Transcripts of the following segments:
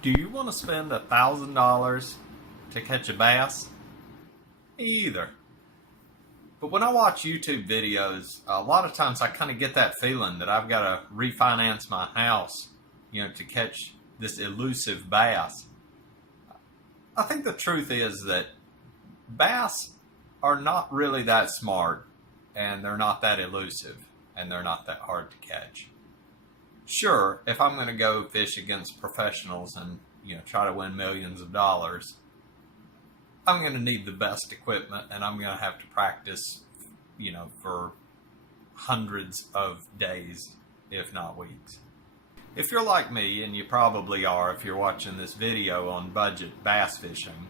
Do you want to spend $1,000 to catch a bass? Me either. But when I watch YouTube videos, a lot of times I kind of get that feeling that I've got to refinance my house, to catch this elusive bass. I think the truth is that bass are not really that smart, and they're not that elusive, and they're not that hard to catch. Sure, if I'm going to go fish against professionals and try to win millions of dollars, I'm going to need the best equipment, and I'm going to have to practice, for hundreds of days, if not weeks. If you're like me, and you probably are if you're watching this video on budget bass fishing,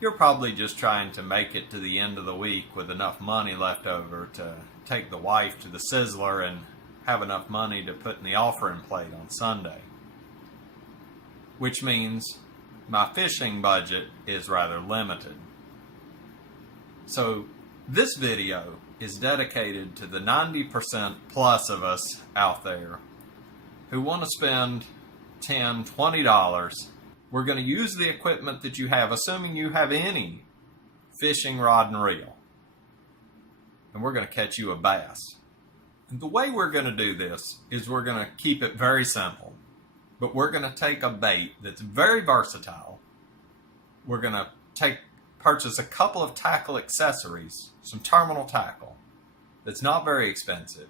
you're probably just trying to make it to the end of the week with enough money left over to take the wife to the Sizzler and have enough money to put in the offering plate on Sunday. Which means my fishing budget is rather limited. So this video is dedicated to the 90% plus of us out there who want to spend $10, $20. We're going to use the equipment that you have, assuming you have any fishing rod and reel. And we're going to catch you a bass. And the way we're going to do this is we're going to keep it very simple. But we're going to take a bait that's very versatile. We're going to purchase a couple of tackle accessories, some terminal tackle that's not very expensive.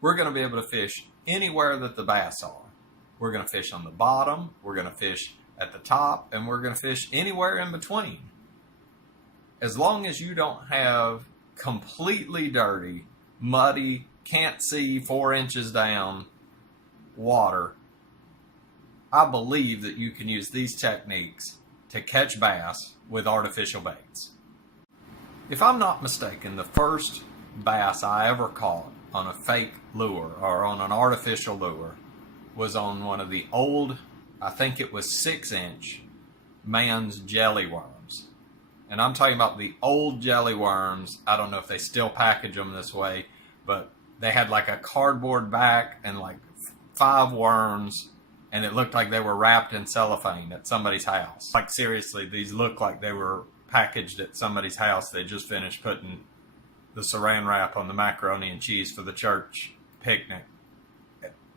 We're going to be able to fish anywhere that the bass are. We're going to fish on the bottom, we're going to fish at the top, and we're going to fish anywhere in between. As long as you don't have completely dirty, muddy, can't see 4 inches down water, I believe that you can use these techniques to catch bass with artificial baits. If I'm not mistaken, the first bass I ever caught on a fake lure or on an artificial lure was on one of the old, I think it was 6-inch man's jelly worms. And I'm talking about the old jelly worms. I don't know if they still package them this way, but they had like a cardboard back and like 5 worms, and it looked like they were wrapped in cellophane at somebody's house. Like seriously, these look like they were packaged at somebody's house. They just finished putting the saran wrap on the macaroni and cheese for the church picnic.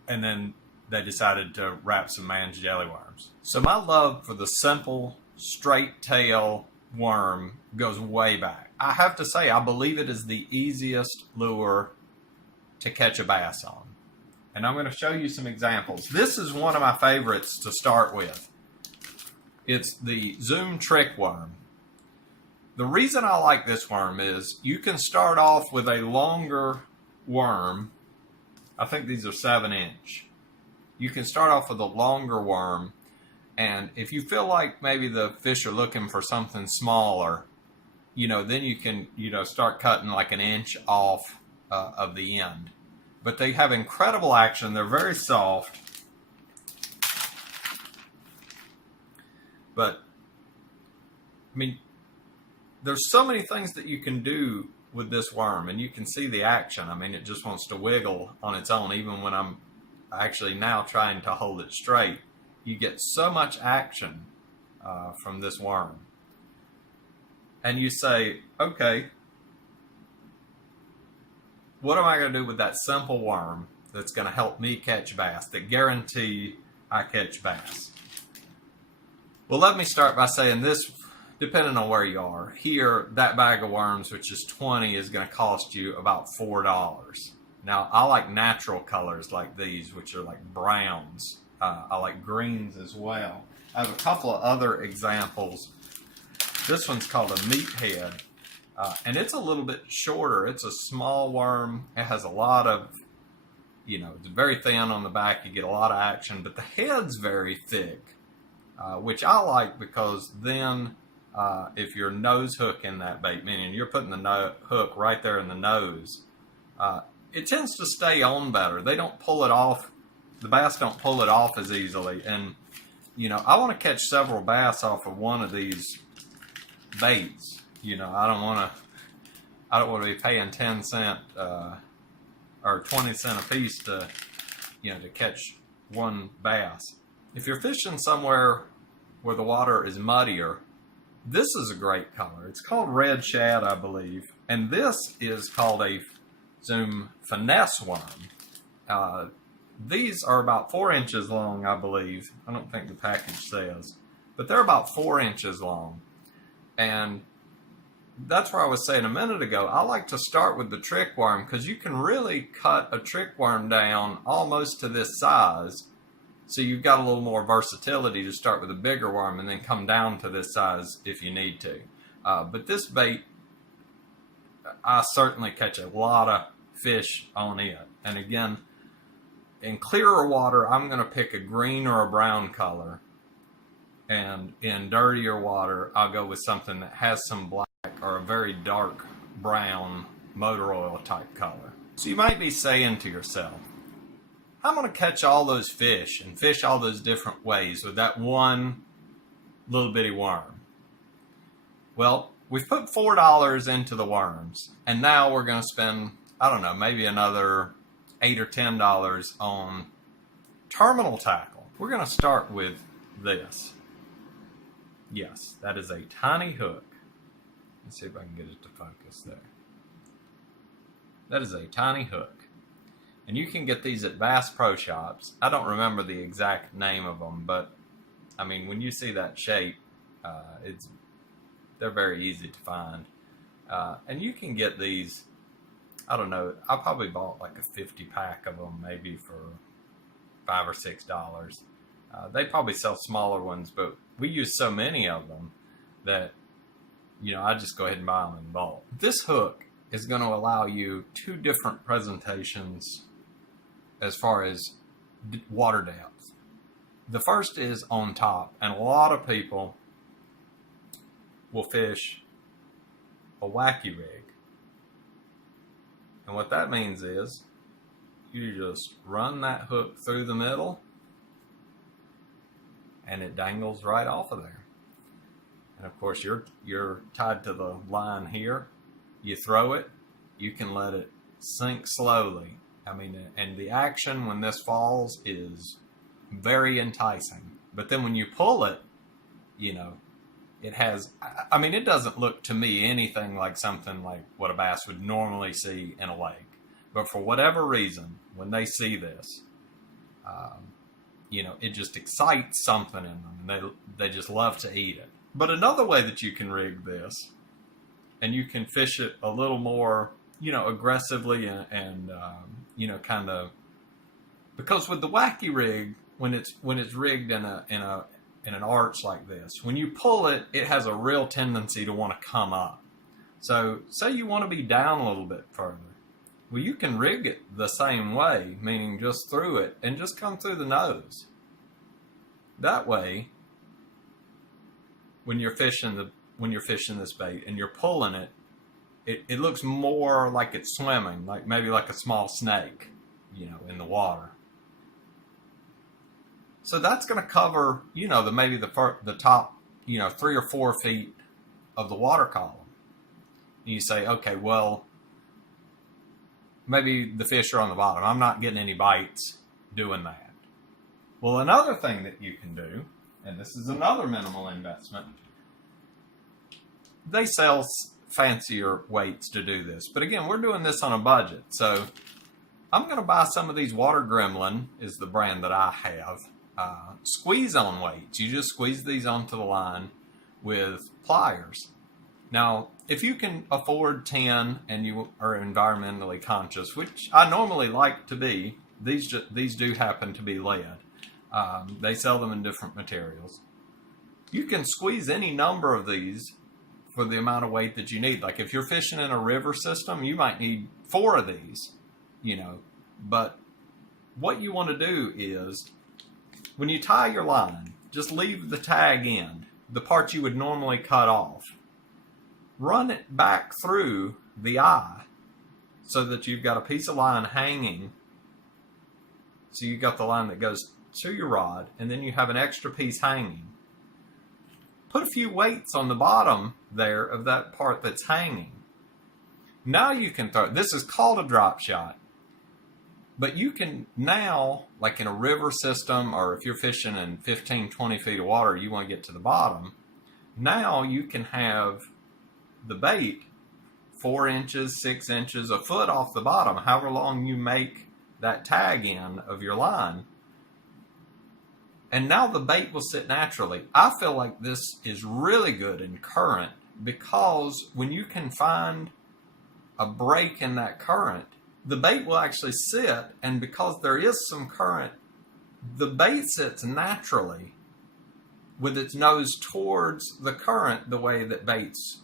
And then they decided to wrap some man's jelly worms. So my love for the simple, straight tail worm goes way back. I have to say, I believe it is the easiest lure to catch a bass on. And I'm going to show you some examples. This is one of my favorites to start with. It's the Zoom Trick Worm. The reason I like this worm is you can start off with a longer worm. I think these are 7-inch. You can start off with a longer worm, and if you feel like maybe the fish are looking for something smaller, then you can, start cutting like 1 inch off of the end. But they have incredible action. They're very soft. But, there's so many things that you can do with this worm, and you can see the action. It just wants to wiggle on its own, even when I'm actually now trying to hold it straight. You get so much action from this worm. And you say, okay, what am I going to do with that simple worm that's going to help me catch bass, that guarantee I catch bass? Well, let me start by saying this, depending on where you are. Here, that bag of worms, which is 20, is going to cost you about $4. Now, I like natural colors like these, which are like browns. I like greens as well. I have a couple of other examples. This one's called a meathead. And it's a little bit shorter. It's a small worm. It has a lot of, it's very thin on the back. You get a lot of action, but the head's very thick, which I like because then if you're nose hooking that bait, meaning you're putting the hook right there in the nose, it tends to stay on better. They don't pull it off. The bass don't pull it off as easily. And, I want to catch several bass off of one of these baits. I don't want to be paying 10 cent or 20 cent a piece to catch one bass. If you're fishing somewhere where the water is muddier, this is a great color. It's called red shad, I believe. And this is called a zoom finesse worm. These are about 4 inches long, I believe. I don't think the package says. But they're about 4 inches long. And that's where I was saying a minute ago, I like to start with the trick worm because you can really cut a trick worm down almost to this size. So you've got a little more versatility to start with a bigger worm and then come down to this size if you need to. But this bait, I certainly catch a lot of fish on it. And again, in clearer water, I'm going to pick a green or a brown color. And in dirtier water, I'll go with something that has some black or a very dark brown motor oil type color. So you might be saying to yourself, I'm going to catch all those fish and fish all those different ways with that one little bitty worm. Well, we've put $4 into the worms, and now we're going to spend, I don't know, maybe another $8 or $10 on terminal tackle. We're going to start with this. Yes, that is a tiny hook. Let's see if I can get it to focus there. That is a tiny hook. And you can get these at Bass Pro Shops. I don't remember the exact name of them, but I mean, when you see that shape, they're very easy to find. And you can get these, I don't know, I probably bought like a 50 pack of them, maybe for $5 or $6. They probably sell smaller ones, but we use so many of them that, you know, I just go ahead and buy them in bulk. This hook is going to allow you 2 different presentations as far as water depth. The first is on top, and a lot of people will fish a wacky rig. And what that means is you just run that hook through the middle and it dangles right off of there. And of course you're tied to the line here. You throw it, you can let it sink slowly. I mean, and the action when this falls is very enticing. But then when you pull it, you know, it has, I mean, it doesn't look to me anything like something like what a bass would normally see in a lake. But for whatever reason, when they see this, you know, it just excites something in them. And they just love to eat it. But another way that you can rig this, and you can fish it a little more, you know, aggressively and you know, kind of, because with the wacky rig, when it's rigged in an arch like this, when you pull it, it has a real tendency to want to come up. So say you want to be down a little bit further. Well, you can rig it the same way, meaning just through it and just come through the nose. That way, when you're fishing this bait and you're pulling it, it looks more like it's swimming, like maybe like a small snake, you know, in the water. So that's going to cover, you know, maybe the top, you know, 3 or 4 feet of the water column. And you say, okay, well, maybe the fish are on the bottom. I'm not getting any bites doing that. Well, another thing that you can do, and this is another minimal investment, they sell fancier weights to do this. But again, we're doing this on a budget. So I'm going to buy some of these Water Gremlin, is the brand that I have. Squeeze on weights. You just squeeze these onto the line with pliers. Now, if you can afford 10 and you are environmentally conscious, which I normally like to be, these do happen to be lead. They sell them in different materials. You can squeeze any number of these for the amount of weight that you need. Like if you're fishing in a river system, you might need 4 of these, you know. But what you want to do is, when you tie your line, just leave the tag end, the part you would normally cut off. Run it back through the eye so that you've got a piece of line hanging. So you've got the line that goes to your rod, and then you have an extra piece hanging. Put a few weights on the bottom there of that part that's hanging. Now you can throw, this is called a drop shot. But you can now, like in a river system, or if you're fishing in 15, 20 feet of water, you want to get to the bottom. Now you can have the bait 4 inches, 6 inches, a foot off the bottom, however long you make that tag in of your line. And now the bait will sit naturally. I feel like this is really good in current, because when you can find a break in that current, the bait will actually sit, and because there is some current, the bait sits naturally with its nose towards the current, the way that baits,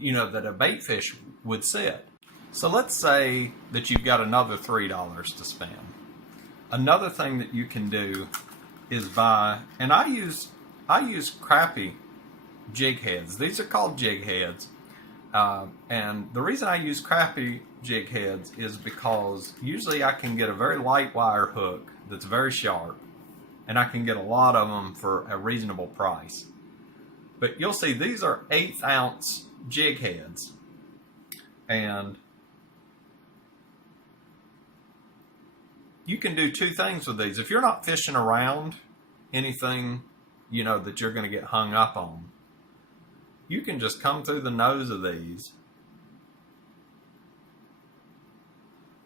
that a bait fish would sit. So let's say that you've got another $3 to spend. Another thing that you can do is buy, and I use crappie jig heads. These are called jig heads. And the reason I use crappie jig heads is because usually I can get a very light wire hook that's very sharp, and I can get a lot of them for a reasonable price. But you'll see these are 1/8 ounce jig heads, and you can do two things with these. If you're not fishing around anything, that you're going to get hung up on, you can just come through the nose of these,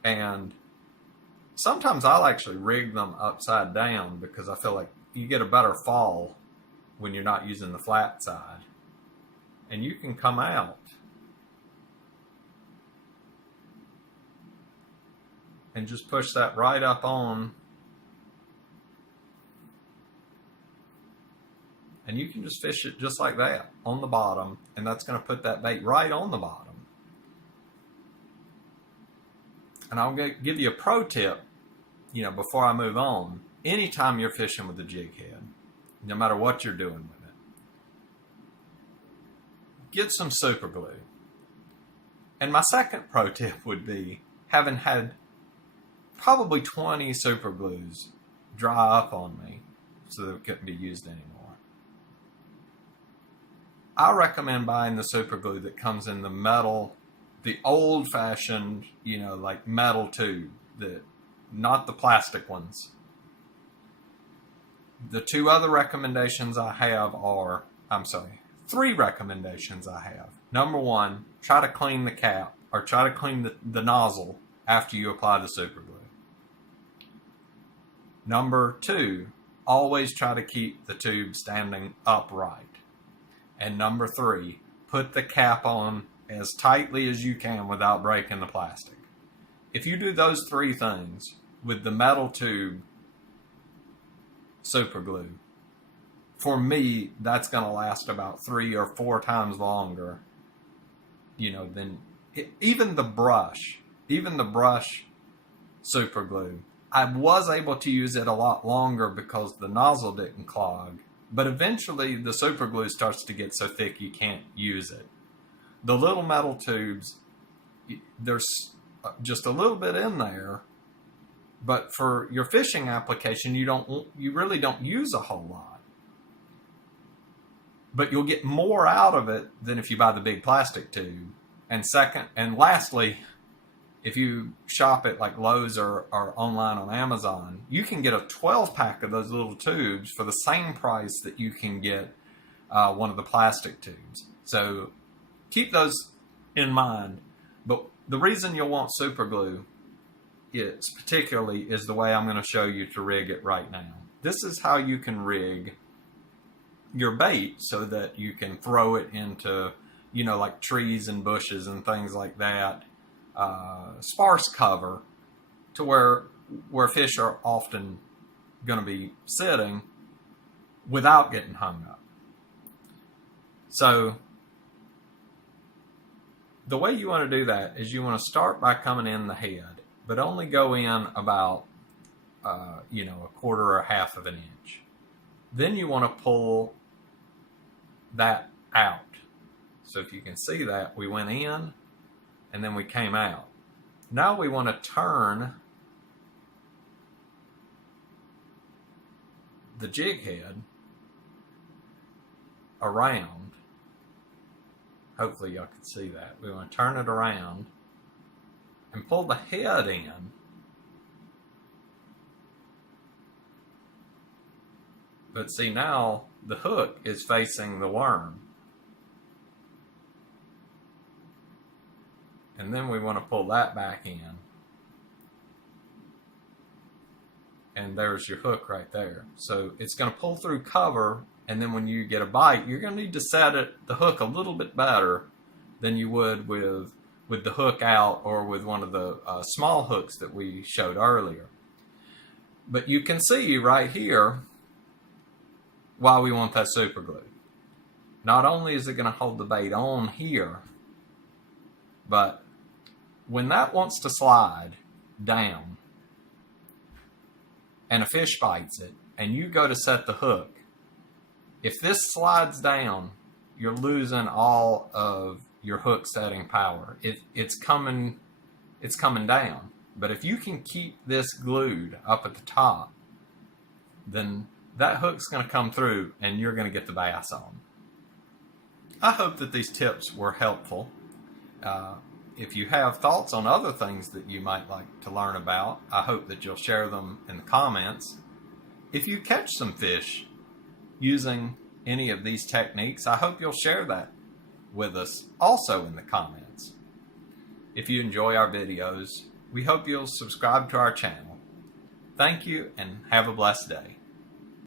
and sometimes I'll actually rig them upside down because I feel like you get a better fall when you're not using the flat side. And you can come out and just push that right up on, and you can just fish it just like that on the bottom, and that's going to put that bait right on the bottom. And I'll give you a pro tip, before I move on. Anytime you're fishing with a jig head, no matter what you're doing with it, get some super glue. And my second pro tip would be, having had probably 20 super glues dry up on me so that it couldn't be used anymore, I recommend buying the super glue that comes in the metal, the old-fashioned, like metal tube, not the plastic ones. The two other recommendations I have are, three recommendations I have. Number one, try to clean the cap, or try to clean the nozzle after you apply the super glue. Number two, always try to keep the tube standing upright. And number three, put the cap on as tightly as you can without breaking the plastic. If you do those three things with the metal tube super glue, for me, that's going to last about 3 or 4 times longer, than even the brush super glue. I was able to use it a lot longer because the nozzle didn't clog, but eventually the super glue starts to get so thick you can't use it. The little metal tubes, there's just a little bit in there, but for your fishing application, you really don't use a whole lot. But you'll get more out of it than if you buy the big plastic tube. And lastly, if you shop at like Lowe's or online on Amazon, you can get a 12-pack of those little tubes for the same price that you can get one of the plastic tubes. So keep those in mind. But the reason you'll want super glue is the way I'm going to show you to rig it right now. This is how you can rig your bait so that you can throw it into, like trees and bushes and things like that. Sparse cover to where fish are often going to be sitting without getting hung up. So the way you want to do that is you want to start by coming in the head, but only go in about a quarter or half of an inch. Then you want to pull that out. So if you can see that, we went in and then we came out. Now we want to turn the jig head around. Hopefully y'all can see that. We want to turn it around and pull the head in But see, now the hook is facing the worm. And then we want to pull that back in. And there's your hook right there. So it's going to pull through cover, and then when you get a bite, you're going to need to set the hook a little bit better than you would with the hook out or with one of the small hooks that we showed earlier. But you can see right here why we want that super glue. Not only is it going to hold the bait on here, but when that wants to slide down and a fish bites it and you go to set the hook, if this slides down, you're losing all of your hook setting power. It's coming down. But if you can keep this glued up at the top, then that hook's going to come through and you're going to get the bass on. I hope that these tips were helpful. If you have thoughts on other things that you might like to learn about, I hope that you'll share them in the comments. If you catch some fish using any of these techniques, I hope you'll share that with us also in the comments. If you enjoy our videos, we hope you'll subscribe to our channel. Thank you and have a blessed day.